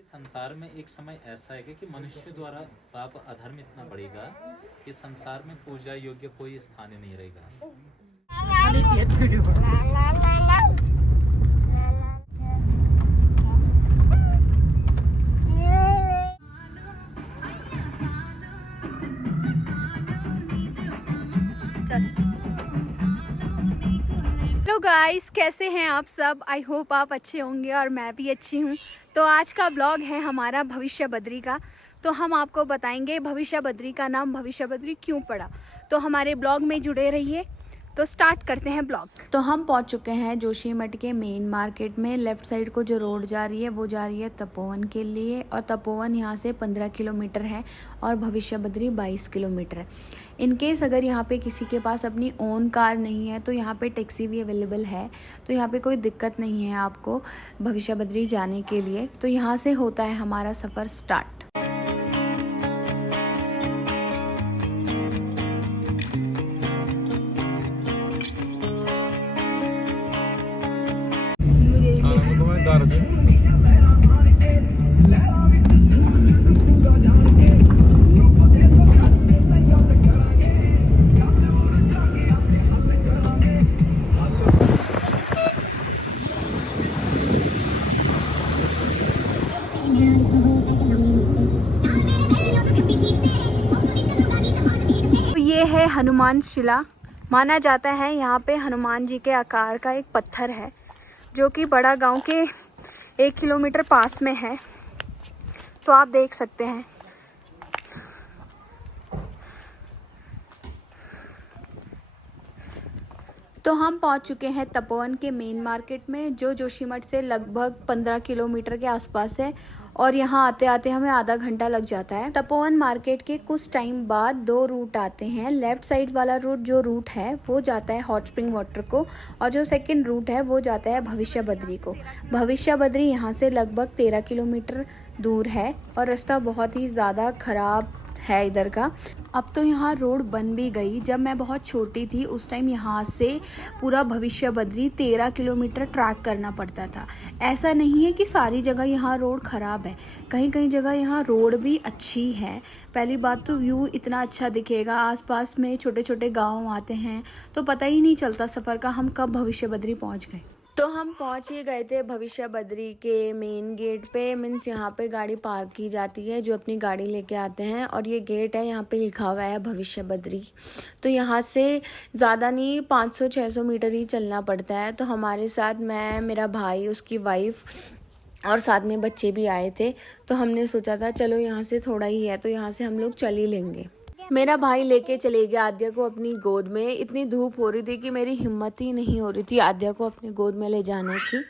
संसार में एक समय ऐसा है कि मनुष्य द्वारा पाप अधर्म इतना बढ़ेगा कि संसार में पूजा योग्य कोई स्थान ही नहीं रहेगा। हेलो गाइस, कैसे हैं आप सब। आई होप आप अच्छे होंगे और मैं भी अच्छी हूँ। तो आज का ब्लॉग है हमारा भविष्य बद्री का। तो हम आपको बताएंगे भविष्य बद्री का नाम भविष्य बद्री क्यों पड़ा। तो हमारे ब्लॉग में जुड़े रहिए। तो स्टार्ट करते हैं ब्लॉग। तो हम पहुंच चुके हैं जोशीमठ के मेन मार्केट में। लेफ्ट साइड को जो रोड जा रही है वो जा रही है तपोवन के लिए, और तपोवन यहाँ से 15 किलोमीटर है और भविष्य बद्री 22 किलोमीटर है। इन केस अगर यहाँ पे किसी के पास अपनी ओन कार नहीं है तो यहाँ पे टैक्सी भी अवेलेबल है। तो यहाँ पे कोई दिक्कत नहीं है आपको भविष्य बद्री जाने के लिए। तो यहाँ से होता है हमारा सफ़र स्टार्ट। ये है हनुमान शिला। माना जाता है यहाँ पे हनुमान जी के आकार का एक पत्थर है जो कि बड़ा गांव के 1 किलोमीटर पास में है। तो आप देख सकते हैं। तो हम पहुंच चुके हैं तपोवन के मेन मार्केट में, जो जोशीमठ से लगभग 15 किलोमीटर के आसपास है। और यहाँ आते आते हमें आधा घंटा लग जाता है। तपोवन मार्केट के कुछ टाइम बाद 2 रूट आते हैं। लेफ्ट साइड वाला रूट जो रूट है वो जाता है हॉट स्प्रिंग वाटर को, और जो सेकंड रूट है वो जाता है भविष्य बद्री को। भविष्य बद्री यहाँ से लगभग 13 किलोमीटर दूर है और रास्ता बहुत ही ज़्यादा ख़राब है इधर का। अब तो यहाँ रोड बन भी गई। जब मैं बहुत छोटी थी उस टाइम यहाँ से पूरा भविष्य बद्री 13 किलोमीटर ट्रैक करना पड़ता था। ऐसा नहीं है कि सारी जगह यहाँ रोड ख़राब है, कहीं कहीं जगह यहाँ रोड भी अच्छी है। पहली बात तो व्यू इतना अच्छा दिखेगा, आसपास में छोटे छोटे गाँव आते हैं तो पता ही नहीं चलता सफ़र का हम कब भविष्य बद्री पहुँच गए। तो हम पहुंच ही गए थे भविष्य बद्री के मेन गेट पे। मीन्स यहाँ पे गाड़ी पार्क की जाती है, जो अपनी गाड़ी लेके आते हैं। और ये गेट है, यहाँ पे लिखा हुआ है भविष्य बद्री। तो यहाँ से ज़्यादा नहीं 500-600 मीटर ही चलना पड़ता है। तो हमारे साथ मैं, मेरा भाई, उसकी वाइफ और साथ में बच्चे भी आए थे। तो हमने सोचा था चलो यहाँ से थोड़ा ही है तो यहाँ से हम लोग चल ही लेंगे। मेरा भाई लेके चले गया आद्या को अपनी गोद में। इतनी धूप हो रही थी कि मेरी हिम्मत ही नहीं हो रही थी आद्या को अपनी गोद में ले जाने की।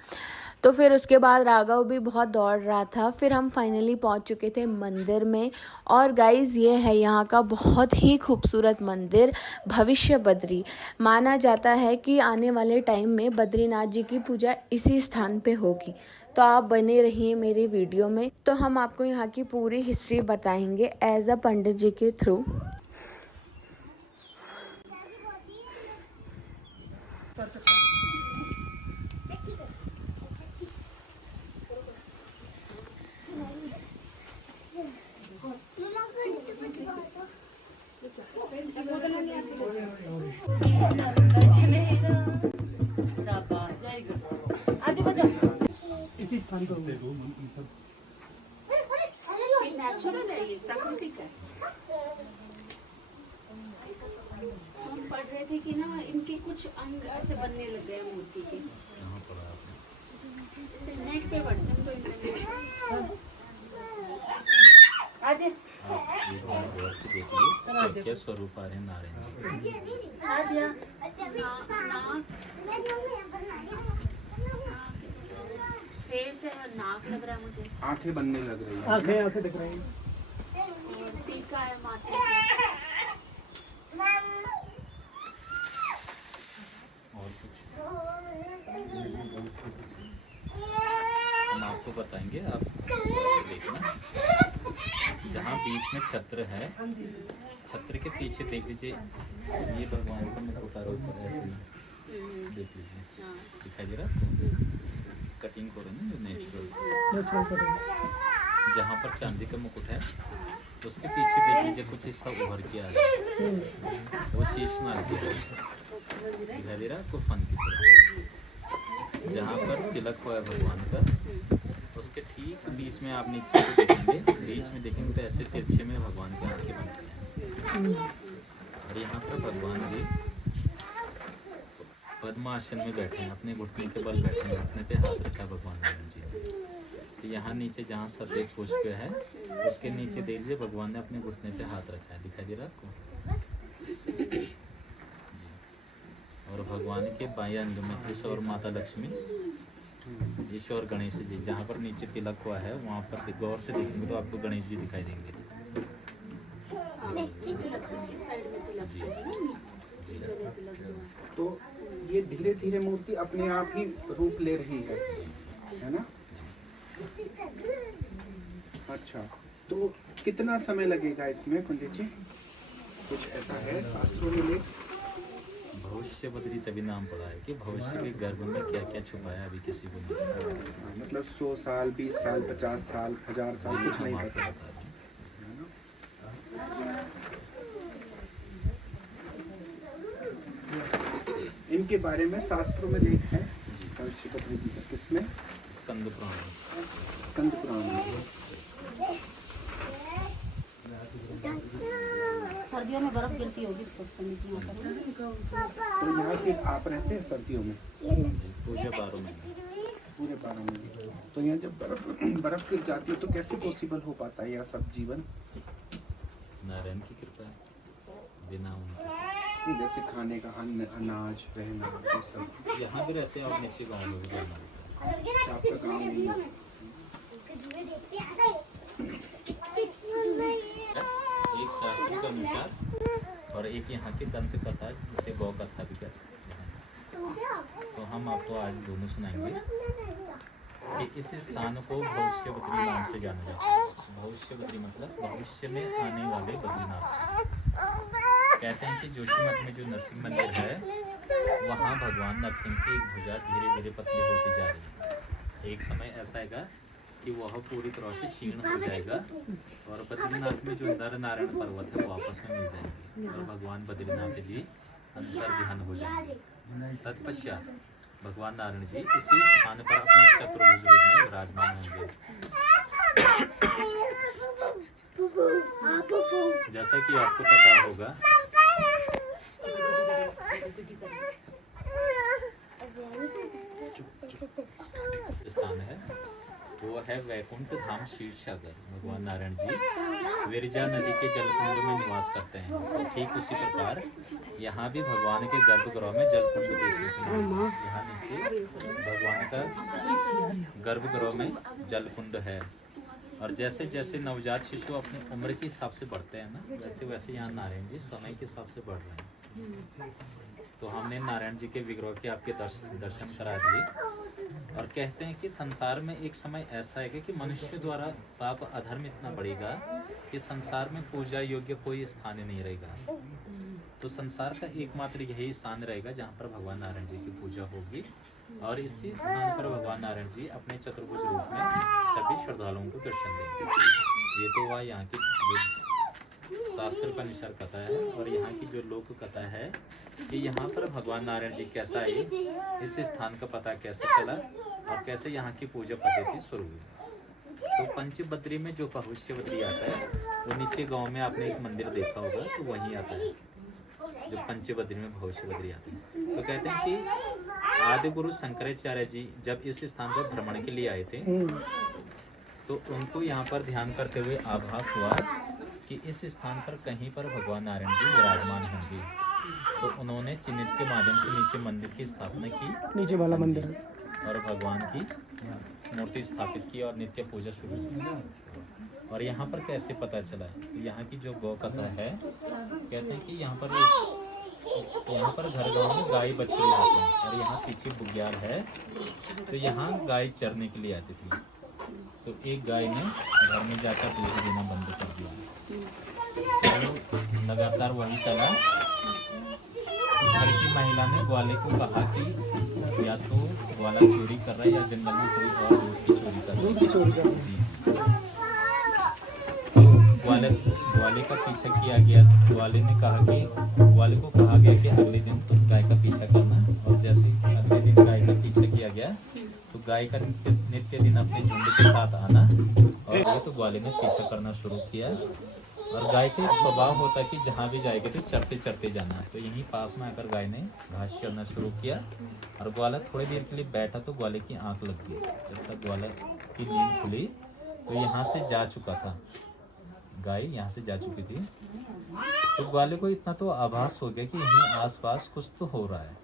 तो फिर उसके बाद राघव भी बहुत दौड़ रहा था। फिर हम फाइनली पहुंच चुके थे मंदिर में। और गाइस, ये है यहाँ का बहुत ही खूबसूरत मंदिर भविष्य बद्री। माना जाता है कि आने वाले टाइम में बद्रीनाथ जी की पूजा इसी स्थान पे होगी। तो आप बने रहिए मेरी वीडियो में। तो हम आपको यहाँ की पूरी हिस्ट्री बताएंगे एज अ पंडित जी के थ्रू। इसी स्थान पर नेचुरल है, ये प्राकृतिक है। हम पढ़ रहे थे कि ना इनके कुछ अंग ऐसे बनने लग गए मूर्ति के। जैसे नेट पे पढ़ते हैं तो इंटरनेट आदि क्या स्वरूप आ रहे नारायण जी। फेस है, नाक लग रहा है मुझे, आंखें बनने लग रही हैं। आंखें दिख रही हैं। और टीका है माथे पे। और कुछ हम आपको बताएंगे, आप देखना। जहाँ बीच में छत्र है, छत्र के पीछे देख लीजिए, ये भगवान का मुख उतारा ऊपर ऐसे देख लीजिए, दिखाई दे रहा है। कटिंग करो ना जो नेचुरल, नेचुरल करेंगे। जहाँ पर चांदी का मुकुट है उसके पीछे देख लीजिए कुछ हिस्सा उभर के आ रहा है, वो शेषनाग जी है। दिखाई दे रहा है आपको फन की तरह। जहाँ पर तिलक हुआ है भगवान का उसके ठीक बीच में आप नीचे को देखेंगे, बीच में देखेंगे तो ऐसे तिरछे में भगवान की आंखें बनती हैं। और यहाँ पर भगवान जी पद्मासन में बैठे हैं, अपने घुटने के बल बैठे हैं, घुटने पे हाथ रखा है भगवान नारायण जी ने। तो यहाँ नीचे जहाँ सफेद पुष्प है उसके नीचे देख लीजिए भगवान ने अपने घुटने पे हाथ रखा है। दिखाई दे रहा है आपको जी। और भगवान के बाएं अंग में ईश्वर माता लक्ष्मी, ईश्वर गणेश जी, जहाँ पर नीचे तिलक हुआ है वहाँ पर गौर से देखेंगे तो आपको गणेश जी दिखाई देंगे। जी जी। तो ये धीरे धीरे मूर्ति अपने आप ही रूप ले रही है ना? अच्छा, तो कितना समय लगेगा इसमें पंडित जी? कुछ ऐसा है शास्त्रों में लिख? भविष्य बदरी तभी नाम पड़ा है कि भविष्य के गर्भ में क्या क्या छुपाया अभी किसी को नहीं पता। मतलब 100 साल, 20 साल, 50 साल, 1000 साल, कुछ नहीं हम आपको पता। बता रहे इनके बारे में शास्त्रों में लेख है भविष्य बदरी जी का। किसमें? हैं। स्कंद पुराण। स्कंद पुराण में। सर्दियों में बर्फ गिरती होगी तो यहाँ फिर आप रहते हैं सर्दियों में? जी, पूजा 12 महीने। पूरे 12 महीने। तो यहाँ जब बर्फ गिर जाती है तो कैसे पॉसिबल हो पाता है यह सब जीवन? नारायण की कृपा है, बिना उनके। ये जैसे खाने का अन्न, अनाज, रहना, ये सब। यहाँ भी रहते हैं और नीचे गाँव में भी रहना होता है। आपका गाँव नहीं है? एक शास्त्र के अनुसार और एक यहाँ की दंत कथा जिसे गौ कथा भी कहते हैं। तो हम आपको आज दोनों सुनाएंगे कि इस स्थान को भविष्य बद्री नाम से जाना जाता है। भविष्य बद्री मतलब भविष्य में आने वाले बद्रीनाथ। कहते हैं कि जोशीमठ में जो नरसिंह मंदिर है वहाँ भगवान नरसिंह की एक भुजा धीरे धीरे पतली होती जा रही है। एक समय ऐसा आएगा कि वह पूरी तरह से क्षीण हो जाएगा और बद्रीनाथ में जो नर नारायण पर्वत है वो आपस में मिल जाएंगे और भगवान बद्रीनाथ जी अंतर ध्यान हो जाएंगे। तत्पश्चात भगवान नारायण जी इसी स्थान पर अपने चतुर्भुज रूप में विराजमान होंगे। जैसा कि आपको पता होगा स्थान है वो है वैकुंठ धाम शीर्षागर। भगवान नारायण जी विरजा नदी के जलकुंड में निवास करते हैं। ठीक उसी प्रकार यहाँ भी भगवान के गर्भगृह में जलकुंड देख लेते हैं। यहाँ नीचे भगवान का गर्भगृह में जलकुंड है। और जैसे जैसे नवजात शिशु अपनी उम्र के हिसाब से बढ़ते हैं ना, वैसे वैसे यहाँ नारायण जी समय के हिसाब से बढ़ रहे हैं। तो हमने नारायण जी के विग्रह के आपके दर्शन करा दिए और कहते हैं कि संसार में एक समय ऐसा है कि मनुष्य द्वारा पाप अधर्म इतना बढ़ेगा कि संसार में पूजा योग्य कोई स्थान नहीं रहेगा। तो संसार का एकमात्र यही स्थान रहेगा जहाँ पर भगवान नारायण जी की पूजा होगी और इसी स्थान पर भगवान नारायण जी अपने चतुर्भुज रूप में सभी श्रद्धालुओं को दर्शन देंगे। ये तो वह यहाँ की शास्त्र का अनुसार कथा है। और यहाँ की जो लोक कथा है कि यहाँ पर भगवान नारायण जी कैसा आए, इस स्थान का पता कैसे चला और कैसे यहाँ की पूजा पद्धति शुरू हुई। तो पंचबद्री में जो भविष्य बद्री आता है वो नीचे गांव में आपने एक मंदिर देखा होगा तो वहीं आता है जो पंचबद्री में भविष्य बद्री आते हैं। तो कहते हैं कि आदि गुरु शंकराचार्य जी जब इस स्थान पर भ्रमण के लिए आए थे तो उनको यहाँ पर ध्यान करते हुए आभास हुआ कि इस स्थान पर कहीं पर भगवान नारायण जी विराजमान होंगे। तो उन्होंने चिन्हित के माध्यम से नीचे मंदिर की स्थापना की, नीचे वाला मंदिर और भगवान की मूर्ति स्थापित की और नित्य पूजा शुरू की। और यहाँ पर कैसे पता चला है? तो यहाँ की जो गौ कथा है कहते हैं कि यहाँ पर घर गाँव में गाय बछड़ी होती है और यहाँ पीछे बुग्याल है। तो यहाँ गाय चरने के लिए आती थी। तो एक गाय ने घर में जाकर दूध देना बंद कर दिया। तो लगातार वही चला। घर की महिला ने ग्वाले को कहा कि या तो ग्वाला चोरी कर रहा है या जंगल में कोई और दूध की चोरी कर रहा है। दूध की चोरी कर रहे हैं। जी। तो ग्वाले का पीछा किया गया। ग्वाले को कहा गया कि अगले दिन तुम गाय का पीछा करना, और जैसे अगले दिन गाय का पीछा किया गया तो गाय का नित्य दिन अपने झुंड के साथ आना, और वो तो ग्वाले ने पीछा करना शुरू किया। और गाय का एक स्वभाव होता है कि जहाँ भी जाएगी तो चढ़ते चढ़ते जाना। तो यहीं पास में आकर गाय ने घास चरना शुरू किया, और ग्वाला थोड़ी देर के लिए बैठा तो ग्वाले की आंख लग गई। जब तक ग्वाला की नींद खुली तो यहाँ से जा चुका था, गाय यहाँ से जा चुकी थी। तो ग्वाले को इतना तो आभास हो गया कि यहीं आसपास कुछ तो हो रहा है।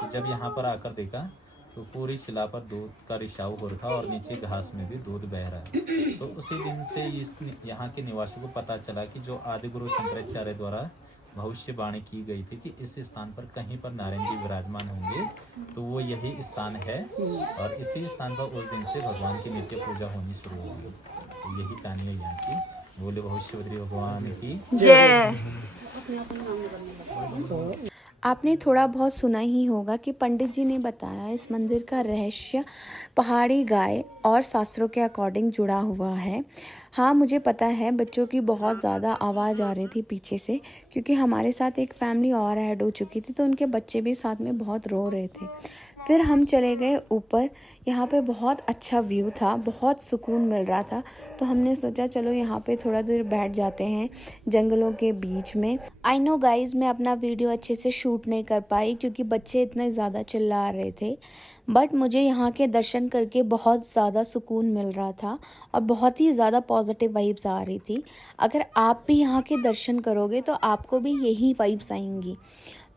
तो जब यहाँ पर आकर देखा तो पूरी शिला पर दूध का रिसाव हो रहा था, और नीचे घास में भी दूध बह रहा है। तो उसी दिन से इस यहाँ के निवासियों को पता चला कि जो आदि गुरु शंकराचार्य द्वारा भविष्यवाणी की गई थी कि इस स्थान पर कहीं पर नारायण जी विराजमान होंगे, तो वो यही स्थान है। और इसी स्थान पर उस दिन से भगवान की नित्य पूजा होनी शुरू हो गई। तो यही कहानी है यहाँ की। बोले भविष्यवती भगवान की जय। आपने थोड़ा बहुत सुना ही होगा कि पंडित जी ने बताया इस मंदिर का रहस्य पहाड़ी गाय और शास्त्रों के अकॉर्डिंग जुड़ा हुआ है। हाँ, मुझे पता है बच्चों की बहुत ज़्यादा आवाज़ आ रही थी पीछे से, क्योंकि हमारे साथ एक फैमिली और ऐड हो चुकी थी, तो उनके बच्चे भी साथ में बहुत रो रहे थे। फिर हम चले गए ऊपर। यहाँ पे बहुत अच्छा व्यू था, बहुत सुकून मिल रहा था, तो हमने सोचा चलो यहाँ पे थोड़ा देर बैठ जाते हैं जंगलों के बीच में। आई नो गाइज, मैं अपना वीडियो अच्छे से शूट नहीं कर पाई क्योंकि बच्चे इतने ज़्यादा चिल्ला रहे थे, बट मुझे यहाँ के दर्शन करके बहुत ज़्यादा सुकून मिल रहा था और बहुत ही ज़्यादा पॉजिटिव वाइब्स आ रही थी। अगर आप भी यहाँ के दर्शन करोगे तो आपको भी यही वाइब्स आएंगी।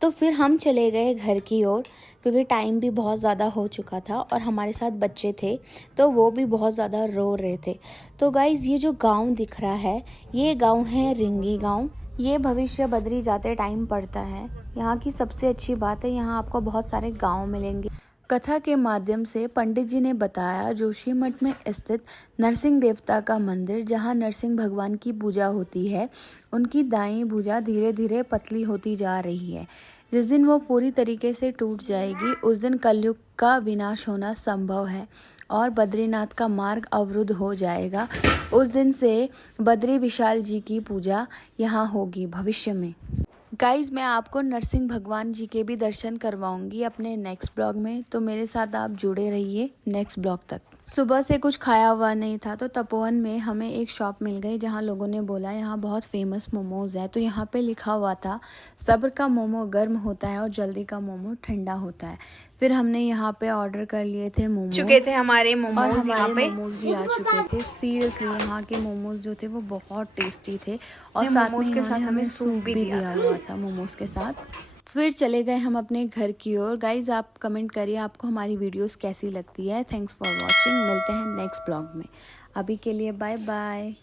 तो फिर हम चले गए घर की ओर, क्योंकि टाइम भी बहुत ज़्यादा हो चुका था और हमारे साथ बच्चे थे तो वो भी बहुत ज़्यादा रो रहे थे। तो गाइज़, ये जो गांव दिख रहा है ये गांव है रिंगी गांव। ये भविष्य बद्री जाते टाइम पड़ता है। यहाँ की सबसे अच्छी बात है यहाँ आपको बहुत सारे गांव मिलेंगे। कथा के माध्यम से पंडित जी ने बताया जोशीमठ में स्थित नरसिंह देवता का मंदिर, जहां नरसिंह भगवान की पूजा होती है, उनकी दाईं भुजा धीरे धीरे पतली होती जा रही है। जिस दिन वो पूरी तरीके से टूट जाएगी उस दिन कलयुग का विनाश होना संभव है और बद्रीनाथ का मार्ग अवरुद्ध हो जाएगा। उस दिन से बद्री विशाल जी की पूजा यहाँ होगी भविष्य में। गाइज़, मैं आपको नरसिंह भगवान जी के भी दर्शन करवाऊंगी अपने नेक्स्ट ब्लॉग में, तो मेरे साथ आप जुड़े रहिए नेक्स्ट ब्लॉग तक। सुबह से कुछ खाया हुआ नहीं था तो तपोवन में हमें एक शॉप मिल गई जहां लोगों ने बोला यहाँ बहुत फेमस मोमोज़ है। तो यहाँ पे लिखा हुआ था सब्र का मोमो गर्म होता है और जल्दी का मोमो ठंडा होता है। फिर हमने यहाँ पे ऑर्डर कर लिए थे मोमोज, चुके थे हमारे मोमोज, और हमारे मोमोज भी आ चुके थे। सीरियसली यहाँ के मोमोज जो थे वो बहुत टेस्टी थे और साथ में हमें सूप भी दिया हुआ था मोमोज के साथ। फिर चले गए हम अपने घर की ओर। गाइज, आप कमेंट करिए आपको हमारी वीडियोस कैसी लगती है। Thanks for watching. मिलते हैं नेक्स्ट ब्लॉग में। अभी के लिए बाय बाय।